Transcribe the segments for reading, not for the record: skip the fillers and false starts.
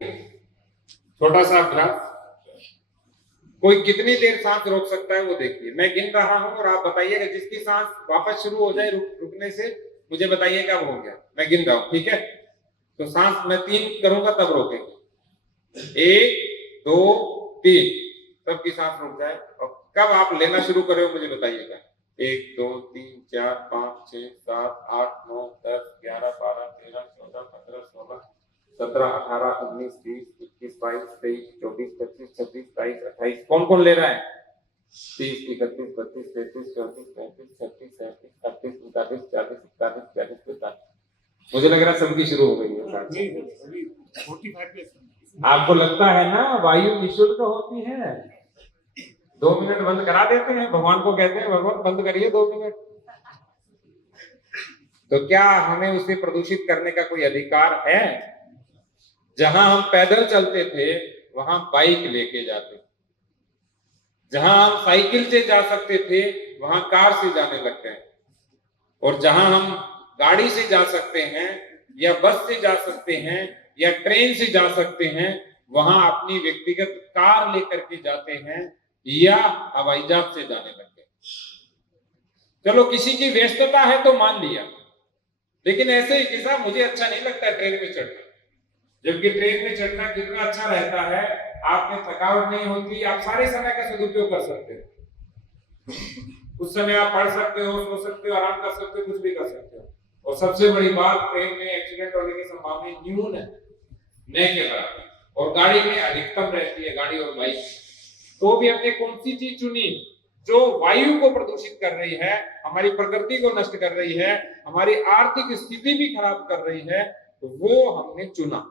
छोटा सा अभ्यास, कोई कितनी देर सांस रोक सकता है वो देखिए। मैं गिन रहा हूं और आप बताइएगा, जिसकी सांस वापस शुरू हो जाए रुकने से मुझे बताइएगा वो हो गया। मैं गिन रहा हूं, ठीक है? तो सांस मैं 3 करूंगा तब रोकेंगे। 1 2 3, सबकी सांस रुक जाए। और कब आप लेना शुरू कर रहे हो मुझे बताइएगा। 1 2 3 4 5 6 7 8 9 10 11 12 13 14 15 16 17 18 19 20 21 22 23 24 25 26 27 28। कौन कौन ले रहा है? 30 31 32 33 34 35 36 37 38 39 40 41 42 43 मुझे लग रहा है सबकी शुरू हो गई है। आपको लगता है ना वायु निःशुल्क होती है? 2 मिनट बंद करा देते हैं, भगवान को कहते हैं भगवान बंद करिए 2 मिनट। तो क्या हमें उसे प्रदूषित करने का कोई अधिकार है? जहां हम पैदल चलते थे वहां बाइक लेके जाते, जहां हम साइकिल से जा सकते थे वहां कार से जाने लग गए, और जहां हम गाड़ी से जा सकते हैं या बस से जा सकते हैं या ट्रेन से जा सकते हैं वहां अपनी व्यक्तिगत कार लेकर के जाते हैं या हवाई जहाज से जाने लग गए। चलो किसी की व्यस्तता है तो मान लिया, लेकिन ऐसे ही किसा मुझे अच्छा नहीं लगता ट्रेन में चढ़ना, जबकि ट्रेन में चढ़ना कितना अच्छा रहता है, आपने थकावट नहीं होती, आप सारे समय का सदुपयोग कर सकते हो। उस समय आप पढ़ सकते हो, सो सकते हो, आराम कर सकते हो, कुछ भी कर सकते हो। और सबसे बड़ी बात, ट्रेन में एक्सीडेंट होने की संभावना न्यून है, न के बराबर, और गाड़ी में अधिकतम रहती है, गाड़ी और बाइक। तो भी हमने कौन सी चीज चुनी जो वायु को प्रदूषित कर रही है, हमारी प्रकृति को नष्ट कर रही है, हमारी आर्थिक स्थिति भी खराब कर रही है, तो वो हमने चुना।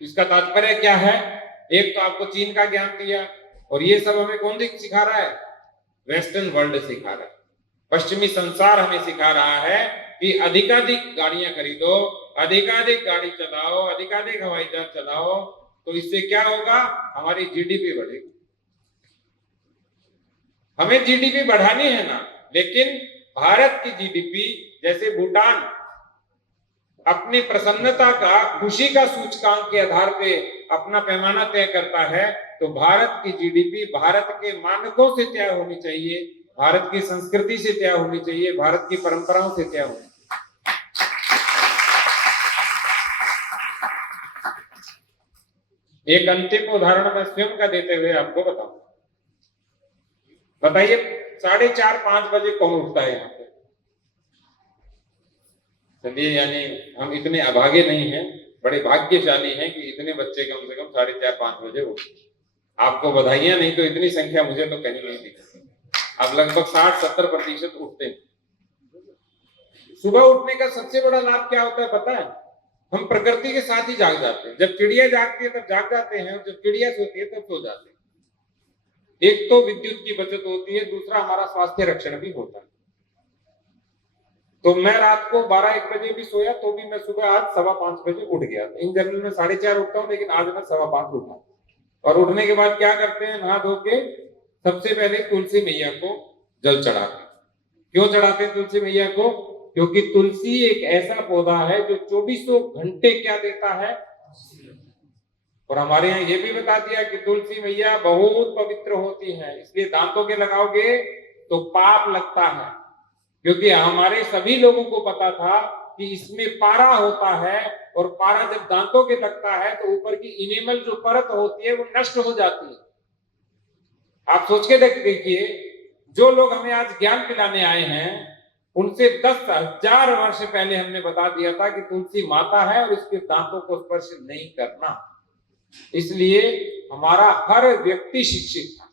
इसका तात्पर्य क्या है? एक तो आपको चीन का ज्ञान दिया, और ये सब हमें कौन सिखा रहा है? वेस्टर्न वर्ल्ड सिखा रहा है, पश्चिमी संसार हमें सिखा रहा है कि अधिकाधिक गाड़ियां खरीदो, अधिकाधिक गाड़ी चलाओ, अधिकाधिक हवाई जहाज चलाओ, तो इससे क्या होगा? हमारी जीडीपी बढ़ेगी। हमें जीडीपी बढ़ानी है ना, लेकिन भारत की जीडीपी, जैसे भूटान अपनी प्रसन्नता का, खुशी का सूचकांक के आधार पे अपना पैमाना तय करता है, तो भारत की जीडीपी भारत के मानकों से तय होनी चाहिए, भारत की संस्कृति से तय होनी चाहिए, भारत की परंपराओं से तय होनी चाहिए। एक अंतिम उदाहरण मैं स्वयं का देते हुए आपको बताऊं। बताइए 4:30-5 बजे कौन उठता है यहाँ पे? चलिए, यानी हम इतने अभागे नहीं हैं, बड़े भाग्यशाली हैं कि इतने बच्चे कम से कम 4:30-5 बजे उठते। आपको बधाइयां, नहीं तो इतनी संख्या मुझे तो कहीं नहीं दिखती। अब लगभग 60-70% उठते हैं। सुबह उठने का सबसे बड़ा लाभ क्या होता है पता है? हम प्रकृति के साथ ही जाग जाते हैं। जब चिड़िया जागती है तब जाग जाते हैं, और जब चिड़िया सोती है तब सो जाते हैं। एक तो विद्युत की बचत होती है, दूसरा हमारा स्वास्थ्य रक्षण भी होता है। तो मैं रात को 12-1 बजे भी सोया तो भी मैं सुबह आज 5:15 बजे उठ गया। इन जनरल में 4:30 उठता हूँ, लेकिन आज मैं 5:15 उठा। और उठने के बाद क्या करते हैं? नहा धो के सबसे पहले तुलसी मैया को जल चढ़ाते हैं। क्यों चढ़ाते हैं तुलसी मैया को? क्योंकि तुलसी एक ऐसा पौधा है जो 24 घंटे क्या देता है? और हमारे यहाँ ये भी बता दिया कि तुलसी मैया बहुत पवित्र होती है, इसलिए दांतों के लगाओगे तो पाप लगता है। क्योंकि हमारे सभी लोगों को पता था कि इसमें पारा होता है, और पारा जब दांतों के लगता है तो ऊपर की इनेमल जो परत होती है वो नष्ट हो जाती है। आप सोच के देखिए, जो लोग हमें आज ज्ञान पिलाने आए हैं उनसे 10,000 वर्ष पहले हमने बता दिया था कि तुलसी माता है और इसके दांतों को स्पर्श नहीं करना। इसलिए हमारा हर व्यक्ति शिक्षित था।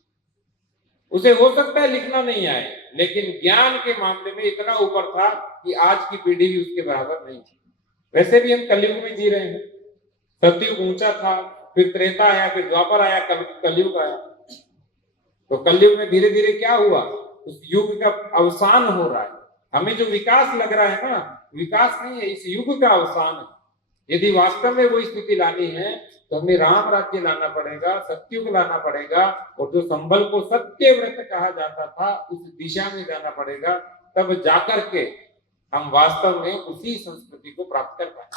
उसे हो सकता है लिखना नहीं आए, लेकिन ज्ञान के मामले में इतना ऊपर था कि आज की पीढ़ी भी उसके बराबर नहीं थी। वैसे भी हम कलयुग में जी रहे हैं। सतयुग ऊंचा था, फिर त्रेता आया, फिर द्वापर आया, कलयुग आया। तो कलयुग में धीरे धीरे क्या हुआ? उस युग का अवसान हो रहा है। हमें जो विकास लग रहा है ना, विकास नहीं है, इस युग का अवसान है। यदि वास्तव में वो स्थिति लानी है तो हमें राम राज्य लाना पड़ेगा, सत्युग लाना पड़ेगा, और जो संबल को सत्य व्रत कहा जाता था उस दिशा में जाना पड़ेगा। तब जाकर के हम वास्तव में उसी संस्कृति को प्राप्त कर पाएंगे।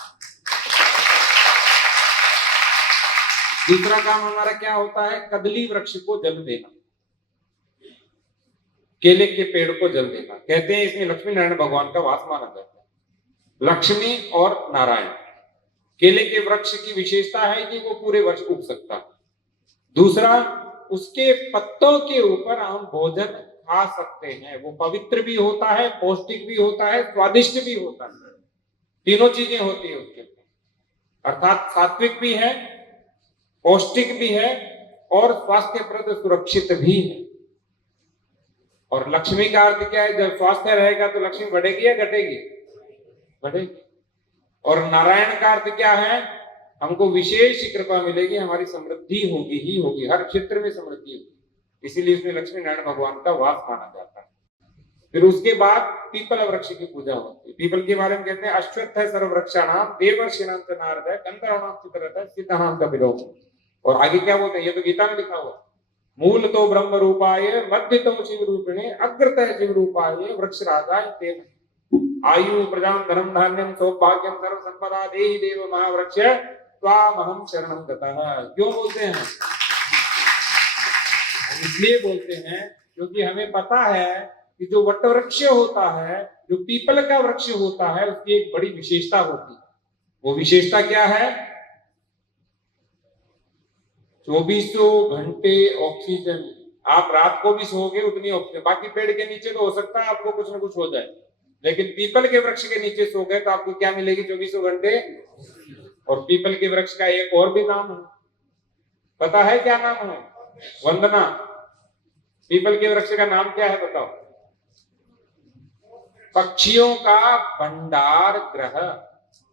दूसरा काम हमारा क्या होता है, कदली वृक्ष को जल देना, केले के पेड़ को जल देना। कहते हैं इसमें लक्ष्मी नारायण भगवान का वास माना जाता है। लक्ष्मी और नारायण, केले के वृक्ष की विशेषता है कि वो पूरे वर्ष उग सकता है। दूसरा, उसके पत्तों के ऊपर हम भोजन खा सकते हैं, वो पवित्र भी होता है, पौष्टिक भी होता है, स्वादिष्ट भी होता है, तीनों चीजें होती है उसके अंदर। अर्थात सात्विक भी है, पौष्टिक भी है और स्वास्थ्यप्रद सुरक्षित भी है। और लक्ष्मी का अर्थ क्या है, जब स्वास्थ्य रहेगा तो लक्ष्मी बढ़ेगी या घटेगी? बढ़ेगी। और नारायण का अर्थ क्या है, हमको विशेष कृपा मिलेगी, हमारी समृद्धि होगी ही होगी, हर क्षेत्र में समृद्धि होगी, इसीलिए उसमें लक्ष्मी नारायण भगवान का वास माना जाता है। फिर उसके बाद पीपल वृक्ष की पूजा होती है। पीपल के बारे में कहते हैं अश्वत्थ है सर्ववृक्षाणाम देवर्षिणां च नारद गंधर्वाणां चित्ररथ सिद्धानां कपिलो। और आगे क्या बोलते हैं, ये तो गीता में लिखा हुआ, मूल तो ब्रह्म रूपाय मध्य तो शिव रूपिणे अग्रतः शिव रूपाय वृक्ष राजा तेन आयु प्रजाम धर्म धान्यम सौभाग्यम सर्व संपदा देहि देव महावृक्ष त्वामहं शरणं गतः। क्यों बोलते हैं? इसलिए बोलते हैं क्योंकि हमें पता है कि जो वट वृक्ष होता है, जो पीपल का वृक्ष होता है, उसकी एक बड़ी विशेषता होती है। वो विशेषता क्या है? 24 घंटे ऑक्सीजन। आप रात को भी सोओगे उतनी ऑक्सीजन, बाकी पेड़ के नीचे तो हो सकता है आपको कुछ ना कुछ हो जाए, लेकिन पीपल के वृक्ष के नीचे सो गए तो आपको क्या मिलेगी? 24 घंटे। और पीपल के वृक्ष का एक और भी नाम है, पता है क्या नाम है? वंदना। पीपल के वृक्ष का नाम क्या है बताओ? पक्षियों का भंडार ग्रह।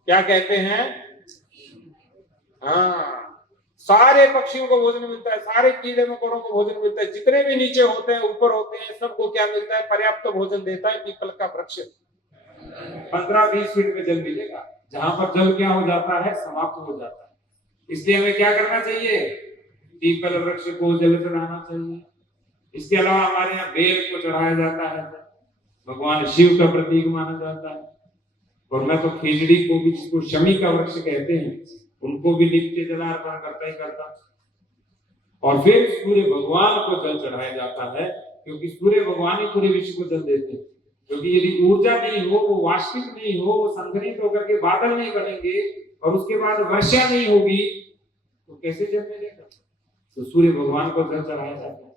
क्या कहते हैं? हाँ, सारे पक्षियों को भोजन मिलता है, सारे कीड़े मकोड़ों को भोजन मिलता है, जितने भी नीचे होते हैं ऊपर होते हैं, सबको क्या मिलता है? पर्याप्त भोजन देता है पीपल का वृक्ष। 15-20 फीट में जल मिलेगा, जहां पर जल क्या हो जाता है? समाप्त हो जाता है। इसलिए हमें क्या करना चाहिए? पीपल वृक्ष को जल चढ़ाना चाहिए। इसके अलावा हमारे यहाँ बेल को चढ़ाया जाता है, भगवान शिव का प्रतीक माना जाता है। और मैं तो खिजड़ी को भी, जिसको शमी का वृक्ष कहते हैं, उनको भी नित्य जलार्पण करता ही करता। और फिर सूर्य भगवान को जल चढ़ाया जाता है, क्योंकि सूर्य भगवान ही पूरे विश्व को जल देते हैं। क्योंकि यदि ऊर्जा नहीं हो, वो वाष्पित नहीं हो, वो संघनित होकर के बादल नहीं बनेंगे और उसके बाद वर्षा नहीं होगी तो कैसे जल मिलेगा? तो सूर्य भगवान को जल चढ़ाया जाता है।